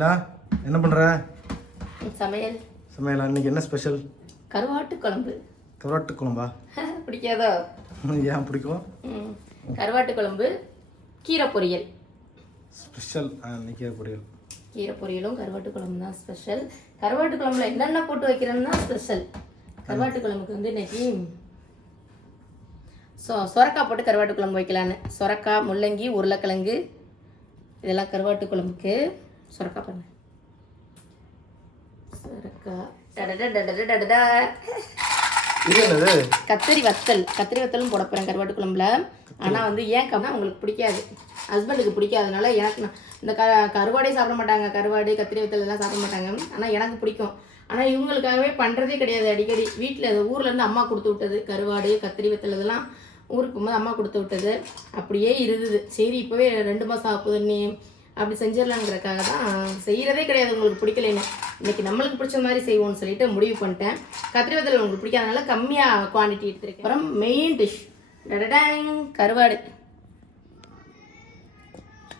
நிலா என்ன பண்ணுற? சமையல். சமையலா? இன்னைக்கு என்ன ஸ்பெஷல்? கருவாட்டு குழம்பு. கருவாட்டு குழம்பா? பிடிக்காதோ? ஏன் பிடிக்கும்? கருவாட்டு குழம்பு, கீரை பொரியல் ஸ்பெஷல். இன்னைக்கு பொரியல், கீரை பொரியலும் கருவாட்டு குழம்பு தான் ஸ்பெஷல். கருவாட்டு குழம்புல என்னென்ன போட்டு வைக்கிறேன்னு தான் ஸ்பெஷல். கருவாட்டு குழம்புக்கு வந்து இன்னைக்கு சொரக்காய் போட்டு கருவாட்டு குழம்பு வைக்கலான்னு. சொரக்காய், முள்ளங்கி, உருளைக்கிழங்கு இதெல்லாம் கருவாட்டு குழம்புக்கு. சொரக்காய் பண்ணு. சொரக்காய் கத்திரி வத்தல். கத்திரி வத்தலும் போட போகிறேன் கருவாட்டு குழம்புல. ஆனால் வந்து ஏன் கம்னா உங்களுக்கு பிடிக்காது, ஹஸ்பண்டுக்கு பிடிக்காதனால. எனக்கு இந்த கருவாடே சாப்பிட மாட்டாங்க, கருவாடு கத்திரி வத்தல் எல்லாம் சாப்பிட மாட்டாங்க. ஆனால் எனக்கு பிடிக்கும். ஆனால் இவங்களுக்காகவே பண்ணுறதே கிடையாது. அடிக்கடி வீட்டில் ஊர்லேருந்து அம்மா கொடுத்து விட்டது கருவாடு கத்திரி வத்தல் இதெல்லாம். ஊருக்கு போகும்போது அம்மா கொடுத்து விட்டது அப்படியே இருந்தது. சரி இப்போவே 2 மாதம் ஆகுது நீ அப்படி செஞ்சிடலாங்கிறதுக்காக தான் செய்கிறதே கிடையாது. உங்களுக்கு பிடிக்கலைன்னு இன்றைக்கி நம்மளுக்கு பிடிச்ச மாதிரி செய்வோம்னு சொல்லிட்டு முடிவு பண்ணிட்டேன். கத்திரி வத்தல் உங்களுக்கு பிடிக்காதனால கம்மியாக குவான்டிட்டி எடுத்துருக்கேன். அப்புறம் மெயின் டிஷ் கருவாடு.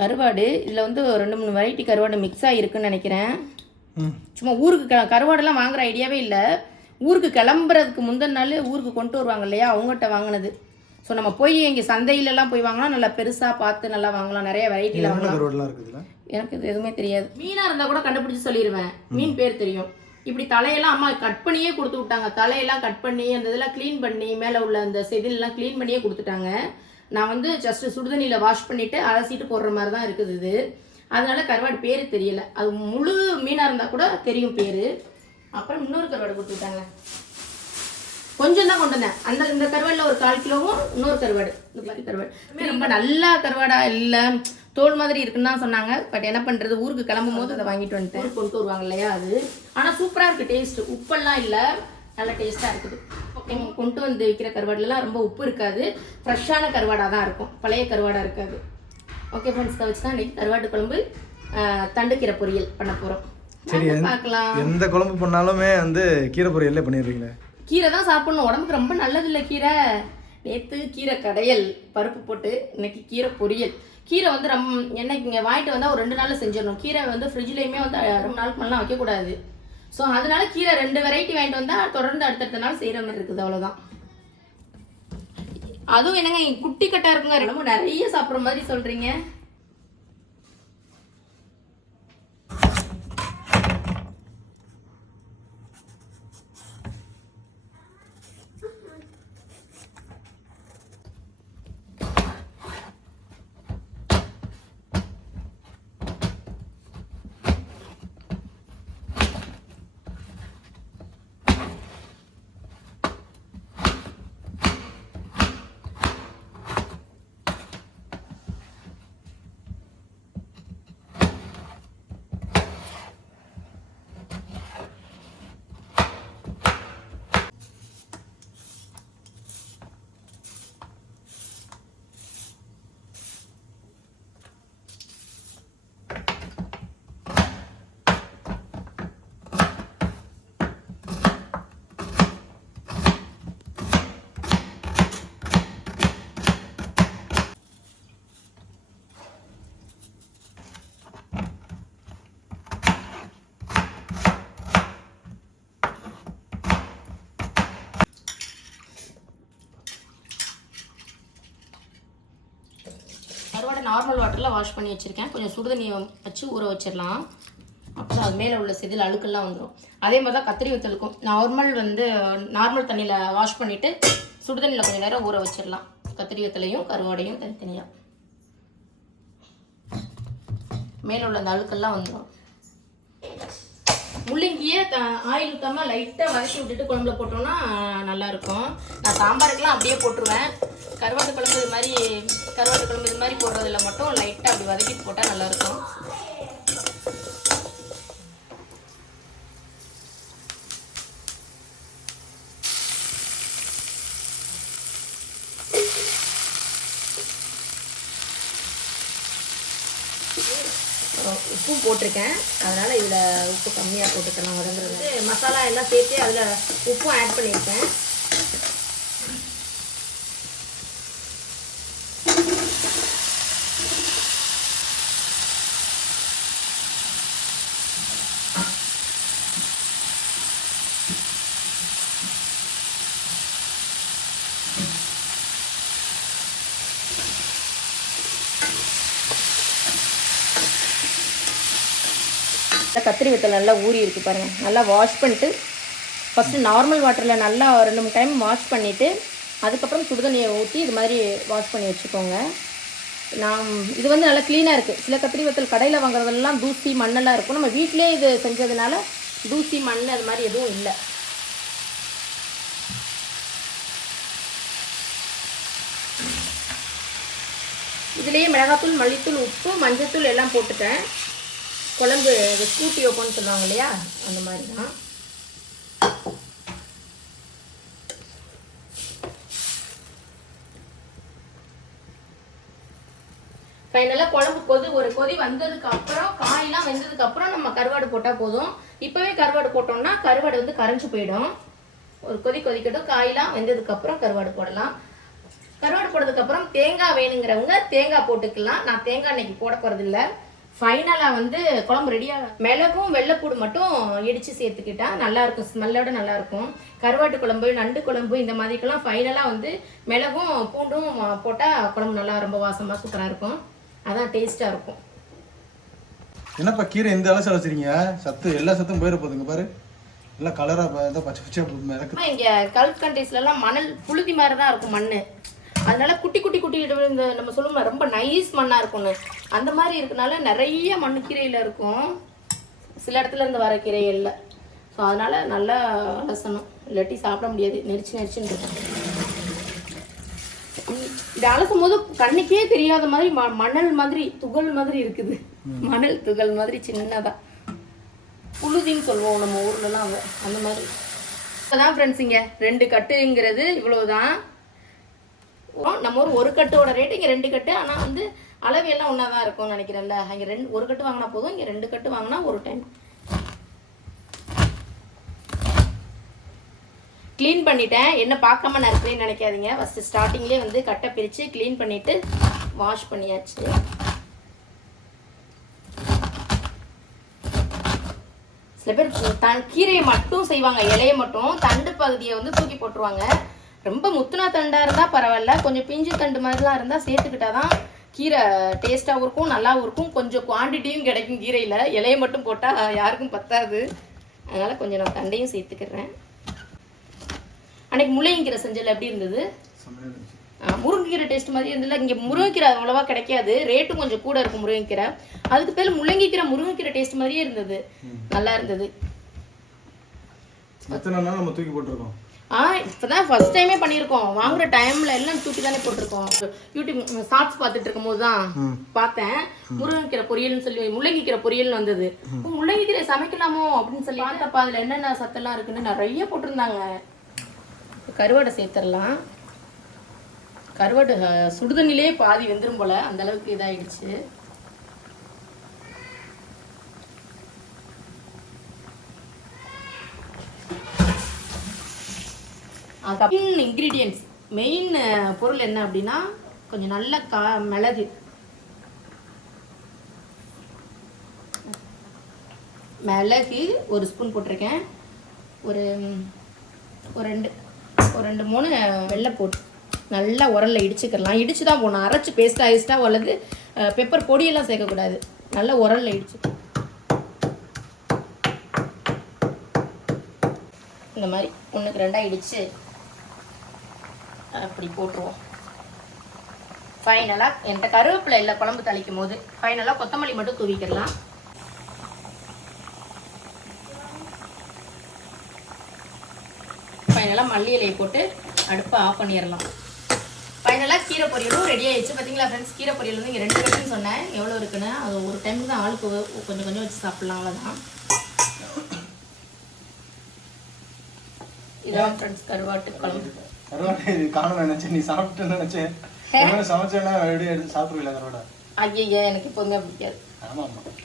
கருவாடு இதில் வந்து 2-3 வெரைட்டி கருவாடு மிக்ஸ் ஆகிருக்குன்னு நினைக்கிறேன். சும்மா ஊருக்கு கருவாடெல்லாம் வாங்குகிற ஐடியாவே இல்லை. ஊருக்கு கிளம்புறதுக்கு முந்தின நாள் ஊருக்கு கொண்டு வருவாங்க இல்லையா, அவங்ககிட்ட வாங்கினது. ஸோ நம்ம போய் இங்கே சந்தையிலலாம் போய் வாங்கினா நல்லா பெருசாக பார்த்து நல்லா வாங்கலாம். நிறைய வெரைட்டியில் வாங்கலாம். எனக்கு இது எதுவுமே தெரியாது. மீனாக இருந்தால் கூட கண்டுபிடிச்சி சொல்லிடுவேன். மீன் பேர் தெரியும். இப்படி தலையெல்லாம் அம்மா கட் பண்ணியே கொடுத்து விட்டாங்க. தலையெல்லாம் கட் பண்ணி அந்த இதெல்லாம் க்ளீன் பண்ணி மேலே உள்ள அந்த செதிலெலாம் க்ளீன் பண்ணியே கொடுத்துட்டாங்க. நான் வந்து ஜஸ்ட்டு சுடுதண்ணியில் வாஷ் பண்ணிவிட்டு அலசிட்டு போடுற மாதிரி தான் இருக்குது இது. அதனால கருவாடு பேர் தெரியல. அது முழு மீனாக இருந்தால் கூட தெரியும் பேர். அப்புறம் இன்னொரு கருவாடு கொடுத்து விட்டாங்க. கொஞ்சம் தான் கொண்டு வந்தேன். இந்த கருவாடில் ஒரு 1/4 கிலோவும் இன்னொரு கருவாடு. இந்த மாதிரி கருவாடு ரொம்ப நல்ல கருவாடா இல்லை, தோல் மாதிரி இருக்குன்னு தான் சொன்னாங்க. பட் என்ன பண்ணுறது, ஊருக்கு கிளம்பும் போது அதை வாங்கிட்டு வந்துட்டேன். கொண்டு வருவாங்க இல்லையா அது. ஆனால் சூப்பராக இருக்குது டேஸ்ட்டு. உப்பெல்லாம் இல்லை, நல்லா டேஸ்ட்டாக இருக்குது. கொண்டு வந்து விற்கிற கருவாடுலாம் ரொம்ப உப்பு இருக்காது. ஃப்ரெஷ்ஷான கருவாடாக தான் இருக்கும், பழைய கருவாடாக இருக்காது. ஓகே ஃப்ரெண்ட்ஸ், வச்சு தான் இன்றைக்கி கருவாட்டு குழம்பு தண்டுக்கீரை பொரியல் பண்ண போகிறோம். சரி பார்க்கலாம். எந்த குழம்பு பண்ணாலுமே வந்து கீரை பொரியல்லே பண்ணிடுறீங்களே. கீரை தான் சாப்பிடணும், உடம்புக்கு ரொம்ப நல்லது இல்லை கீரை. நேற்று கீரை கடையல் பருப்பு போட்டு, இன்னைக்கு கீரை பொரியல். கீரை வந்து என்னைக்கு இங்கே வாங்கிட்டு வந்தால் ஒரு 2 நாளில் செஞ்சிடணும். கீரை வந்து ஃப்ரிட்ஜ்லேயுமே வந்து 2 நாளுக்கு மேலாம் வைக்கக்கூடாது. ஸோ அதனால கீரை 2 வெரைட்டி வாங்கிட்டு வந்தால் தொடர்ந்து அடுத்தடுத்த நாள் செய்கிற மாதிரி இருக்குது. அவ்வளோதான். அதுவும் என்னங்க குட்டி கட்டாக இருக்குங்க, ரொம்ப நிறைய சாப்பிட்ற மாதிரி சொல்கிறீங்க. கருவாடை நார்மல் வாட்டரில் வாஷ் பண்ணி வச்சுருக்கேன். கொஞ்சம் சுடுதண்ணி வச்சு ஊற வச்சிடலாம். அப்புறம் அது மேலே உள்ள செதில் அழுக்கெல்லாம் வந்துடும். அதே மாதிரி தான் கத்திரி வத்தலுக்கும் நார்மல் தண்ணியில் வாஷ் பண்ணிவிட்டு சுடுதண்ணியில் கொஞ்சம் நேரம் ஊற வச்சிடலாம். கத்திரி வத்தலையும் கருவாடையும் தனித்தனியாக. மேலே உள்ள அந்த அழுக்கெல்லாம் வந்துடும். முள்ளங்கியை ஆயில் ஊற்றாமல் லைட்டாக வதக்கி விட்டுட்டு குழம்புல போட்டோம்னா நல்லாயிருக்கும். நான் சாம்பாருக்கெலாம் அப்படியே போட்டுருவேன். கருவாட்டு குழம்பு இது மாதிரி போடுறதுல மட்டும் லைட்டாக அப்படி வதக்கிட்டு போட்டால் நல்லாயிருக்கும். உப்பு போட்டிருக்கேன், அதனால் இதில் உப்பு கம்மியாக போட்டுக்கலாம். வதங்குறது மசாலா எல்லாம் சேர்த்து அதில் உப்பும் ஆட் பண்ணியிருக்கேன். கத்திரி வத்தல் நல்லா ஊறி இருக்குது பாருங்கள். நல்லா வாஷ் பண்ணிட்டு ஃபஸ்ட்டு நார்மல் வாட்டரில் நல்லா 2-3 டைம் வாஷ் பண்ணிவிட்டு அதுக்கப்புறம் சுடுதண்ணியை ஊற்றி இது மாதிரி வாஷ் பண்ணி வச்சுக்கோங்க. இது வந்து நல்லா க்ளீனாக இருக்குது. சில கத்திரி வத்தல் கடையில் வாங்குறதெல்லாம் தூசி மண்ணெல்லாம் இருக்கும். நம்ம வீட்டிலே இது செஞ்சதுனால தூசி மண் அது மாதிரி எதுவும் இல்லை. இதுலேயே மிளகாத்தூள், மல்லித்தூள், உப்பு, மஞ்சத்தூள் எல்லாம் போட்டுட்டேன். குழம்பு ஸ்கூட்டி வைப்போன்னு சொல்லுவாங்க இல்லையா, அந்த மாதிரி தான். ஃபைனலாக குழம்பு ஒரு கொதி வந்ததுக்கு அப்புறம், காயெல்லாம் வெந்ததுக்கு அப்புறம் நம்ம கருவாடு போட்டால் போதும். இப்போவே கருவாடு போட்டோம்னா கருவாடு வந்து கரைஞ்சி போயிடும். ஒரு கொதிக்கட்டும். காயெல்லாம் வெந்ததுக்கு அப்புறம் கருவாடு போடலாம். கருவாடு போட்டதுக்கப்புறம் தேங்காய் வேணுங்கிறவங்க தேங்காய் போட்டுக்கலாம். நான் தேங்காய் இன்னைக்கு போட போகிறதில்ல. ஃபைனலாக வந்து குழம்பு ரெடியாக மிளகும் வெள்ளைப்பூடு மட்டும் இடித்து சேர்த்துக்கிட்டா நல்லாயிருக்கும். ஸ்மெல்லோட நல்லாயிருக்கும். கருவாட்டு குழம்பு, நண்டு குழம்பு இந்த மாதிரிக்கெல்லாம் ஃபைனலாக வந்து மிளகும் பூண்டும் போட்டால் குழம்பு நல்லா ரொம்ப வாசமாக சூப்பராக இருக்கும். அதான் டேஸ்ட்டாக இருக்கும். என்னப்பா கீரை எந்த அளவு வச்சுருக்கீங்க? சத்து எல்லா சத்தும் போயிட போதுங்க பாரு. எல்லாம் கலராக ஏதோ பச்சை பச்சையாக. இங்கே கல்ஃப் கண்ட்ரீஸ்லாம் மணல் புழுதி மாதிரி தான் இருக்கும் மண். அதனால குட்டி இந்த நம்ம சொல்லுவோம் ரொம்ப நைஸ் மண்ணாக இருக்கும்னு, அந்த மாதிரி இருக்கனால நிறைய மண் கீரையில் இருக்கும். சில இடத்துல இருந்து வர கீரை இல்லை. ஸோ அதனால் நல்லா அலசணும், இல்லாட்டி சாப்பிட முடியாது. நெரிச்சுன்னு இருக்கும். இதை அலசும் போது கண்ணுக்கே தெரியாத மாதிரி மணல் மாதிரி துகள் மாதிரி இருக்குது. மணல் துகள் மாதிரி சின்னதாக புழுதின்னு சொல்லுவோம் நம்ம ஊர்லலாம், அந்த மாதிரி. இப்போதான் ஃப்ரெண்ட்ஸ் இங்கே 2 கட்டுங்கிறது இவ்வளோதான். நம்ம ஒரு கட்டோட ரேட்டு இங்கே 2 கட்டு. ஆனால் வந்து அளவு எல்லாம் ஒன்றா தான் இருக்கும்னு நினைக்கிறேன்ல. அங்கே 1 கட்டு வாங்கினா போதும், இங்கே 2 கட்டு வாங்கினா ஒரு டைம். க்ளீன் பண்ணிட்டேன். என்ன பார்க்காம நான் இருக்குன்னு நினைக்காதீங்க. ஃபஸ்ட்டு ஸ்டார்டிங்லேயே வந்து கட்டை பிரித்து க்ளீன் பண்ணிவிட்டு வாஷ் பண்ணியாச்சு. சில பேர் கீரையை மட்டும் செய்வாங்க, இலையை மட்டும், தண்டு பகுதியை வந்து தூக்கி போட்டுருவாங்க. ரொம்ப முத்துனா தண்டாக இருந்தால் பரவாயில்ல, கொஞ்சம் பிஞ்சு தண்டு மாதிரிலாம் இருந்தால் சேர்த்துக்கிட்டா தான் கீரை டேஸ்ட்டாகவும் இருக்கும், நல்லாவும் இருக்கும், கொஞ்சம் குவான்டிட்டியும் கிடைக்கும் கீரையில். இலையை மட்டும் போட்டால் யாருக்கும் பத்தாது. அதனால் கொஞ்சம் நான் தண்டையும் சேர்த்துக்கிறேன். அன்றைக்கி முள்ளங்கீரை செஞ்சல எப்படி இருந்தது? முருங்கைக்கீரை டேஸ்ட் மாதிரி இருந்ததில்ல. இங்கே முருங்கைக்கீரை அவ்வளோவா கிடைக்காது, ரேட்டும் கொஞ்சம் கூட இருக்கும் முருங்கைக்கீரை. அதுக்கு பேர் முள்ளங்கிக்கீரை முருங்கைக்கீரை டேஸ்ட் மாதிரியே இருந்தது, நல்லா இருந்தது. நம்ம தூக்கி போட்டிருக்கோம். இப்போதான் ஃபர்ஸ்ட் டைமே பண்ணியிருக்கோம். வாங்குற டைமில் எல்லாம் தூக்கி தானே போட்டிருக்கோம். யூடியூப் ஷார்ட்ஸ் பார்த்துட்டு இருக்கும் போது தான் பார்த்தேன், முருங்கைக்கீரை பொரியல்னு சொல்லி முள்ளங்கிக்கீரை பொரியல்னு வந்தது. முள்ளங்கிக்கீரை சமைக்கலாமோ அப்படின்னு சொல்லி பார்த்தப்பா அதில் என்னென்ன சத்தெல்லாம் இருக்குன்னு நிறைய போட்டிருந்தாங்க. கருவாடை சேர்த்துடலாம். கருவாடு சுடுதண்ணிலே பாதி வெந்துடும் போல், அந்த அளவுக்கு இதாகிடுச்சு. இன்க்ரீடியன்ட்ஸ் மெயின் பொருள் என்ன அப்படின்னா, கொஞ்சம் நல்ல மிளகு 1 ஸ்பூன் போட்டிருக்கேன். ஒரு 2-3 வெள்ளை போட்டு நல்லா உரலில் இடிச்சுக்கலாம். இடிச்சு தான் போடணும், அரைச்சி பேஸ்ட்டாக அல்லது பெப்பர் பொடியெல்லாம் சேர்க்கக்கூடாது. நல்லா உரலில் இடிச்சு இந்த மாதிரி 1க்கு 2 இடித்து அப்படி போட்டுருவோம். ஃபைனலாக என்கிட்ட கருவேப்பிலை இல்லை குழம்பு தாளிக்கும் போது, ஃபைனலாக கொத்தமல்லி மட்டும் தூவிக்கிடலாம். ஃபைனலாக மல்லி இலையை போட்டு அடுப்பை ஆஃப் பண்ணிடலாம். ஃபைனலாக கீரை பொரியலும் ரெடி ஆகிடுச்சு. பார்த்தீங்களா ஃப்ரெண்ட்ஸ், கீரை பொரியல் வந்து இங்கே 2 கட்டுன்னு சொன்னேன். எவ்வளோ இருக்குன்னு அது ஒரு டைம் தான் ஆளுக்கு கொஞ்சம் கொஞ்சம் வச்சு சாப்பிட்லாம், அவ்வளோதான். இதான் ஃப்ரெண்ட்ஸ் கருவாட்டு குழம்பு. கருவாடு காணும் நினைச்சேன், நீ சாப்பிட்டு நினைச்சேன். சமைச்சேன்னா எடுத்து சாப்பிடுவீங்களா கருவாடை? ஐயா எனக்கு எப்போதுமே பிடிக்காது. ஆமாம் ஆமாம்,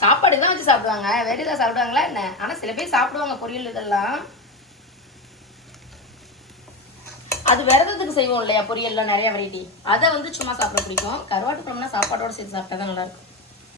சாப்பாடு தான் வச்சு சாப்பிடுவாங்க, வேறு எதாவது சாப்பிடுவாங்களா என்ன? ஆனால் சில பேர் சாப்பிடுவாங்க பொரியல் இதெல்லாம். அது விரதத்துக்கு செய்வோம் இல்லையா பொரியல்லாம் நிறைய வெரைட்டி, அதை வந்து சும்மா சாப்பிட பிடிக்கும். கருவாட்டு குழம்புனா சாப்பாடோடு சேர்த்து சாப்பிட்டா தான் நல்லாயிருக்கும்.